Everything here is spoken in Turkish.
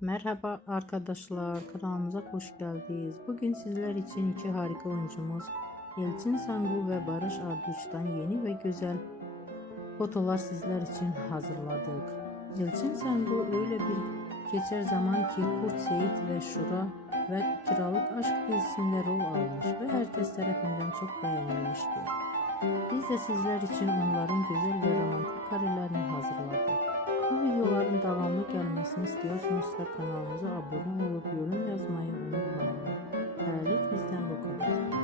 Merhaba arkadaşlar, kanalımıza hoş geldiniz. Bugün sizler için iki harika oyuncumuz Yelçin Sangu ve Barış Arduç'tan yeni ve güzel fotolar sizler için hazırladık. Yelçin Sangu öyle bir geçer zaman ki Kurt Seyit ve Şura ve Kiralık Aşk dizisinde rol almış ve herkes tarafından çok beğenilmişti. Biz de sizler için onların güzel ve romantik karelerini hazırladık. Bu videoların devamlı gelmesini istiyorsanız da kanalımıza abone olup yorum yazmayı unutmayın. Bizden bu kadar.